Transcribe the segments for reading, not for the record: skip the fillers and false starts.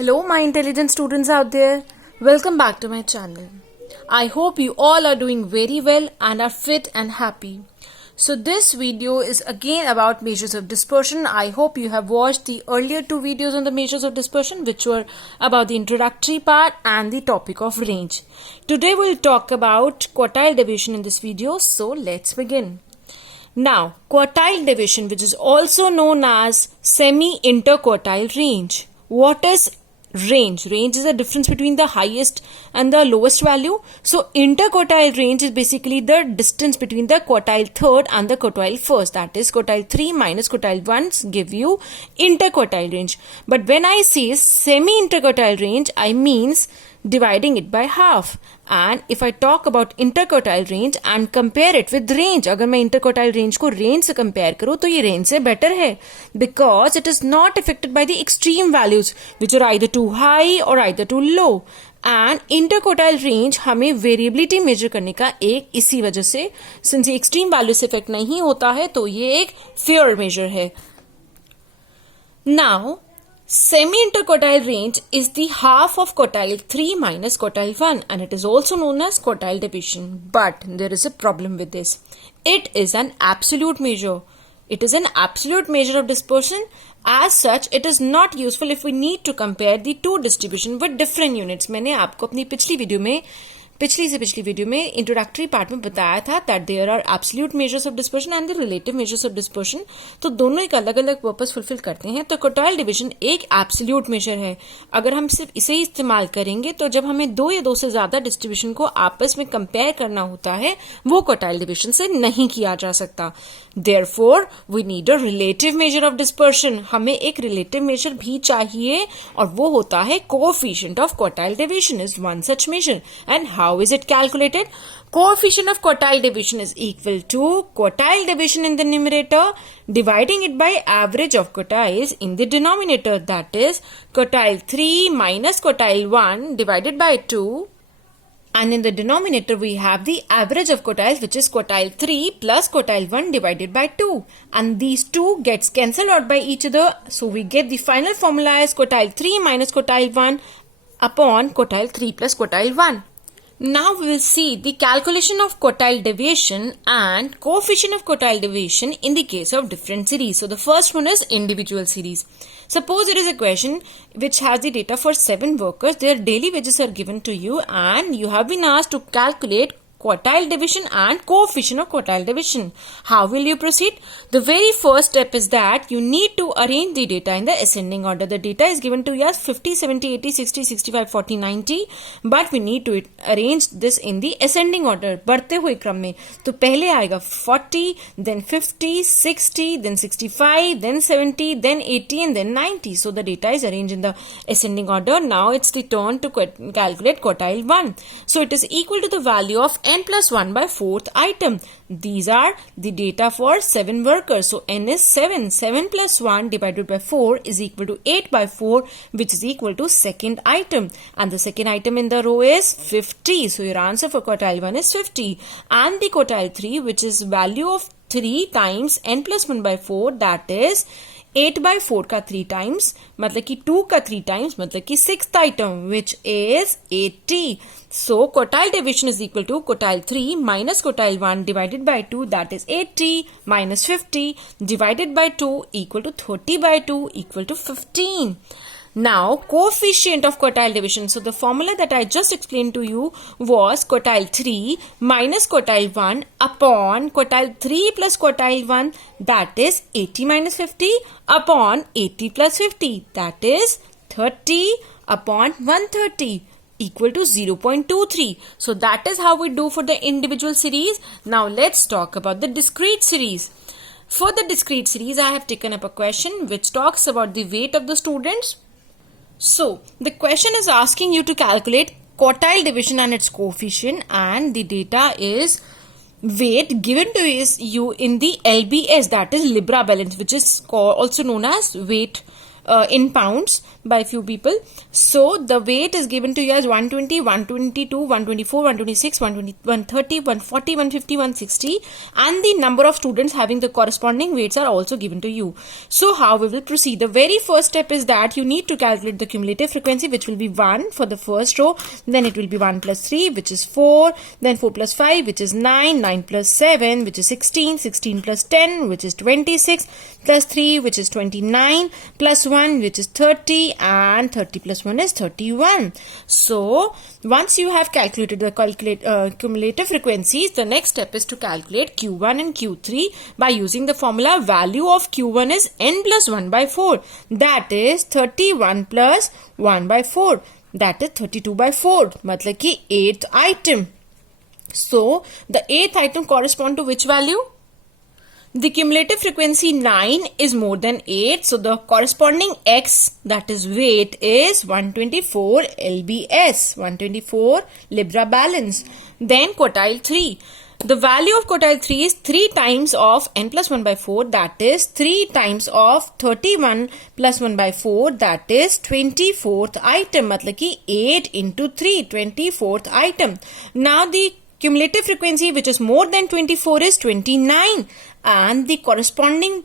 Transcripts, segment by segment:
Hello, my intelligent students out there. Welcome back to my channel. I hope you all are doing very well and are fit and happy. So this video is again about measures of dispersion. I hope you have watched the earlier two videos on the measures of dispersion, which were about the introductory part and the topic of range. Today we'll talk about quartile deviation in this video. So let's begin. Now, quartile deviation, which is also known as semi-interquartile range. What is range? Range is the difference between the highest and the lowest value. So interquartile range is basically the distance between the quartile third and the quartile first. That is quartile 3 minus quartile 1 give you interquartile range. But when I say semi-interquartile range, I means dividing it by half. And if I talk about interquartile range and compare it with range, अगर मैं interquartile range को range से compare करूँ तो ये range से better है, because it is not affected by the extreme values which are either too high or either too low. And interquartile range हमें variability measure करने का एक इसी वजह से, since ये extreme value से affect नहीं होता है, तो ये एक fair measure है. Now, semi-interquartile range is the half of quartile 3 minus quartile 1, and it is also known as quartile deviation. But there is a problem with this. It is an absolute measure. It is an absolute measure of dispersion. As such, it is not useful if we need to compare the two distribution with different units. मैंने आपको अपनी पिछली video में introductory part में बताया था that there are absolute measures of dispersion and the relative measures of dispersion. तो दोनों एक अलग अलग पर्पस फुलफिल करते हैं. तो क्वार्टाइल डिवीजन एक एब्सोल्यूट मेजर है. अगर हम सिर्फ इसे ही इस्तेमाल करेंगे तो जब हमें दो या दो से ज्यादा डिस्ट्रीब्यूशन को आपस में कंपेयर करना होता है, वो क्वार्टाइल डिवीजन से नहीं किया जा सकता. Therefore we need a relative measure of dispersion. हमें एक रिलेटिव मेजर भी चाहिए और वो होता है coefficient of quartile division is one such measure. And how is it calculated? Coefficient of quartile division is equal to quartile division in the numerator dividing it by average of quartiles in the denominator. That is quartile 3 minus quartile 1 divided by 2. And in the denominator we have the average of quartiles, which is quartile 3 plus quartile 1 divided by 2. And these two gets cancelled out by each other. So we get the final formula as quartile 3 minus quartile 1 upon quartile 3 plus quartile 1. Now we will see the calculation of quartile deviation and coefficient of quartile deviation in the case of different series. So the first one is individual series. Suppose it is a question which has the data for 7 workers. Their daily wages are given to you and you have been asked to calculate quartile division and coefficient of quartile division. How will you proceed? The very first step is that you need to arrange the data in the ascending order. The data is given to you as 50, 70, 80, 60, 65, 40, 90, but we need to arrange this in the ascending order. बढ़ते हुए क्रम में तो पहले आएगा 40, then 50, 60, then 65, then 70, then 80 and then 90. So the data is arranged in the ascending order. Now it's the turn to calculate quartile 1. So it is equal to the value of n plus 1 by 4th item. These are the data for 7 workers. So n is 7. 7 plus 1 divided by 4 is equal to 8 by 4, which is equal to second item. And the second item in the row is 50. So your answer for quartile 1 is 50. And the quartile 3, which is value of 3 times n plus 1 by 4, that is 8 by 4 का 3 times, मतलब कि 2 का 3 times, मतलब कि 6th item, which is 80. So quartile division is equal to quartile 3 minus quartile 1 divided by 2, that is 80 minus 50 divided by 2 equal to 30 by 2 equal to 15. Now, coefficient of quartile division. So the formula that I just explained to you was quartile 3 minus quartile 1 upon quartile 3 plus quartile 1, that is 80 minus 50 upon 80 plus 50, that is 30 upon 130 equal to 0.23. So that is how we do for the individual series. Now let's talk about the discrete series. For the discrete series, I have taken up a question which talks about the weight of the students. So the question is asking you to calculate quartile division and its coefficient, and the data is weight given to you in the LBS, that is Libra balance, which is also known as weight in pounds by few people. So the weight is given to you as 120, 122, 124, 126, 130, 140, 150, 160, and the number of students having the corresponding weights are also given to you. So how we will proceed? The very first step is that you need to calculate the cumulative frequency, which will be 1 for the first row, then it will be 1 plus 3, which is 4, then 4 plus 5, which is 9, 9 plus 7, which is 16, 16 plus 10, which is 26, plus 3, which is 29, plus 1, which is 30, and 30 plus 1 is 31. So once you have calculated the cumulative frequencies, the next step is to calculate Q1 and Q3 by using the formula. Value of Q1 is n plus 1 by 4. That is 31 plus 1 by 4. That is 32 by 4. मतलब कि 8th item. So the 8th item correspond to which value? The cumulative frequency 9 is more than 8. So the corresponding X, that is weight, is 124 lbs, 124 libra balance. Then quartile 3. The value of quartile 3 is 3 times of n plus 1 by 4. That is 3 times of 31 plus 1 by 4. That is 24th item. मतलब कि 8 into 3, 24th item. Now the cumulative frequency which is more than 24 is 29, and the corresponding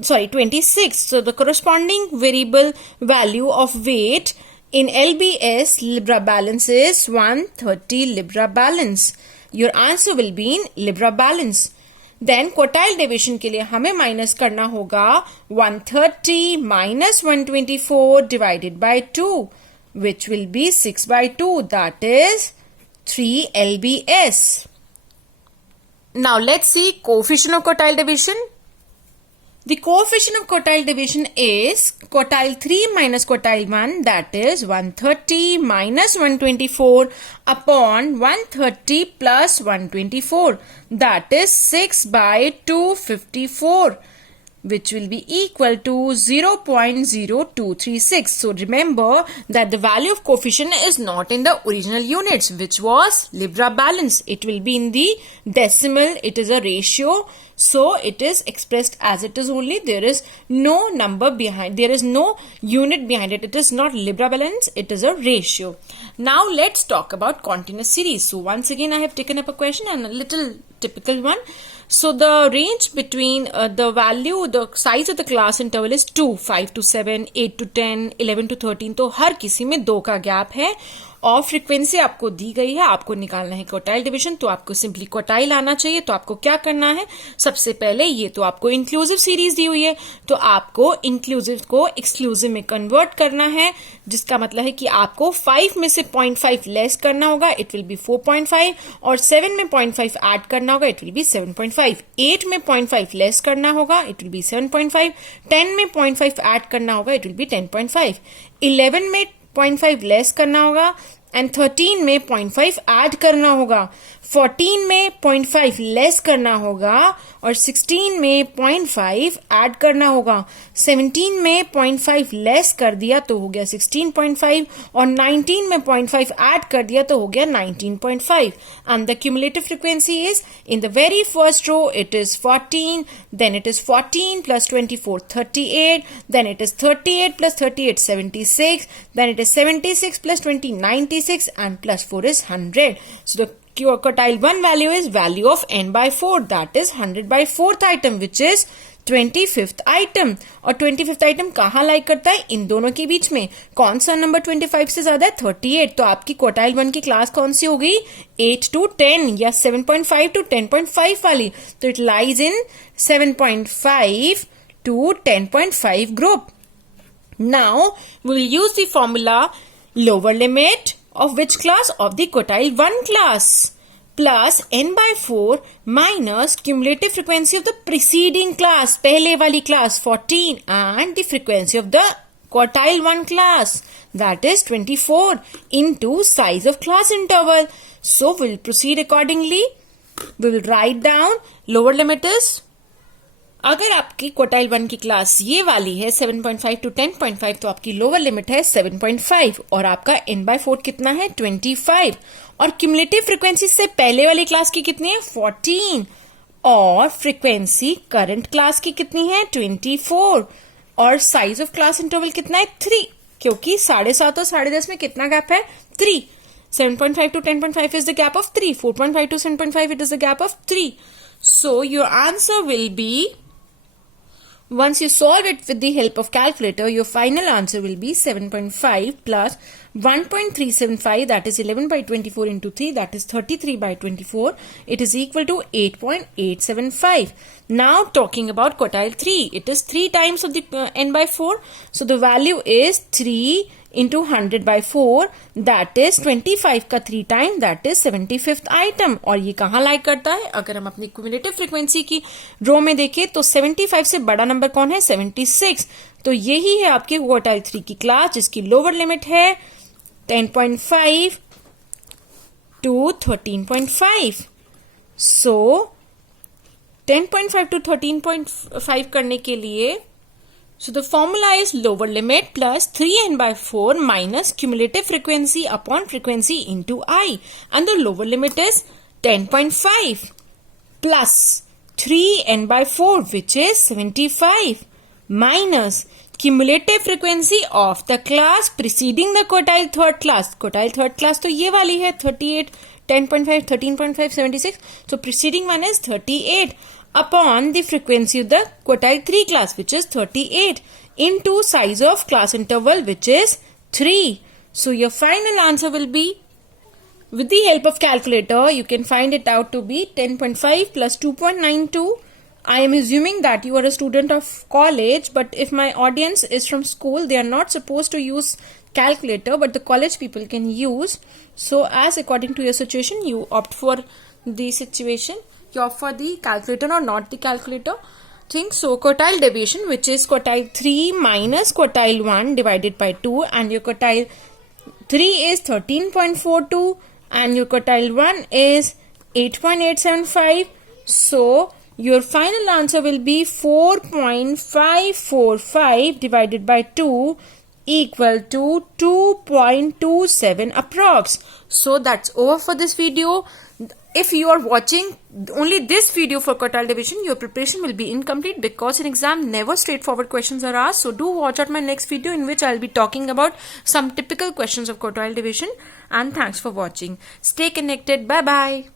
26. So the corresponding variable value of weight in lbs libra balance is 130 libra balance. Your answer will be in libra balance. Then quartile division के लिए हमें minus करना होगा 130 minus 124 divided by 2, which will be 6 by 2. That is 3 lbs. Now let's see coefficient of quartile division. The coefficient of quartile division is quartile 3 minus quartile 1, that is 130 minus 124 upon 130 plus 124, that is 6 by 254, which will be equal to 0.0236. So remember that the value of coefficient is not in the original units, which was libra balance. It will be in the decimal. It is a ratio. So it is expressed as it is only. There is no number behind. There is no unit behind it. It is not libra balance. It is a ratio. Now let's talk about continuous series. So once again I have taken up a question and a little typical one. So the range between the size of the class interval is 2, 5 to 7, 8 to 10, 11 to 13. तो हर किसी में 2 का gap है और frequency आपको दी गई है. आपको निकालना है क्वार्टाइल डिवीजन, तो आपको सिंपली क्वार्टाइल आना चाहिए. तो आपको क्या करना है? सबसे पहले ये तो आपको इंक्लूसिव सीरीज दी हुई है, तो आपको इंक्लूसिव को एक्सक्लूसिव में कन्वर्ट करना है, जिसका मतलब है कि आपको 5 में से 0.5 लेस करना होगा, इट विल बी 4.5, और 7 में 0.5 ऐड करना होगा, इट विल बी 7.5. 8 में 0.5 लेस करना होगा, इट विल बी 7.5. 10 में 0.5 ऐड करना होगा, इट विल बी 10.5. 11 में 0.5 लेस करना होगा एंड 13 में 0.5 ऐड करना होगा. 14 में 0.5 लेस करना होगा और 16 में 0.5 ऐड करना होगा. 17 में 0.5 लेस कर दिया तो हो गया 16.5 और 19 में 0.5 ऐड कर दिया तो हो गया 19.5. And the cumulative frequency is in the very first row it is 14, then it is 14 plus 24 38, then it is 38 plus 38 76, then it is 76 plus 20 96, and plus 4 is 100. So the quartile 1 value is value of n by 4, that is 100 by 4th item, which is 25th item. और 25th item कहाँ लाई करता है? इन दोनों के बीच में. कौन सा number 25 से ज्यादा है? 38. तो आपकी क्वार्टाइल 1 की क्लास कौन सी होगी? 8 to 10 या 7.5 to 10.5 वाली. तो it lies in 7.5 to 10.5 group. Now we will use the formula lower limit of which class? Of the quartile 1 class, plus n by 4 minus cumulative frequency of the preceding class, पहले वाली class 14, and the frequency of the quartile 1 class, that is 24, into size of class interval. So we will proceed accordingly. We will write down lower limit is, अगर आपकी quartile 1 की class ये वाली है 7.5 to 10.5, तो आपकी लोअर लिमिट है 7.5 और आपका n by 4 कितना है? 25. और क्यूमुलेटिव फ्रीक्वेंसी से पहले वाली क्लास की कितनी है? 14. और फ्रीक्वेंसी करंट क्लास की कितनी है? 24. और साइज ऑफ क्लास इंटरवल कितना है 3, क्योंकि 7.5 और 10.5 में कितना गैप है 3. 7.5 to 10.5 is the gap of 3. 4.5 to 7.5 it is the gap of 3. So your answer will be, once you solve it with the help of calculator, your final answer will be 7.5 plus 1.375, that is 11 by 24 into 3, that is 33 by 24. It is equal to 8.875. Now talking about quartile 3, it is 3 times of the n by 4. So the value is 3 into 100 by 4, that is 25 का 3 time, that is 75th item. और ये कहाँ like करता है? अगर हम अपनी cumulative frequency की रो में देखें तो 75 से बड़ा नंबर कौन है? 76. तो यही है आपके क्वार्टाइल 3 की क्लास, जिसकी लोअर लिमिट है 10.5 to 13.5. सो 10.5 to 13.5 करने के लिए, so the formula is lower limit plus 3n by 4 minus cumulative frequency upon frequency into I, and the lower limit is 10.5 plus 3n by 4, which is 75, minus cumulative frequency of the class preceding the quartile third class. Quartile third class तो ये वाली है 38, 10.5, 13.5, 76. So preceding one is 38 upon the frequency of the quartile 3 class, which is 38, into size of class interval, which is 3. So your final answer will be, with the help of calculator, you can find it out to be 10.5 plus 2.92. I am assuming that you are a student of college, but if my audience is from school, they are not supposed to use calculator, but the college people can use. So as according to your situation, you opt for the situation. You opt for the calculator or not the calculator thing. So quartile deviation, which is quartile 3 minus quartile 1 divided by 2, and your quartile 3 is 13.42 and your quartile 1 is 8.875. So your final answer will be 4.545 divided by 2 equal to 2.27 approx. So that's over for this video. If you are watching only this video for quartile division, your preparation will be incomplete, because in exam never straightforward questions are asked. So do watch out my next video, in which I will be talking about some typical questions of quartile division. And thanks for watching. Stay connected. Bye bye.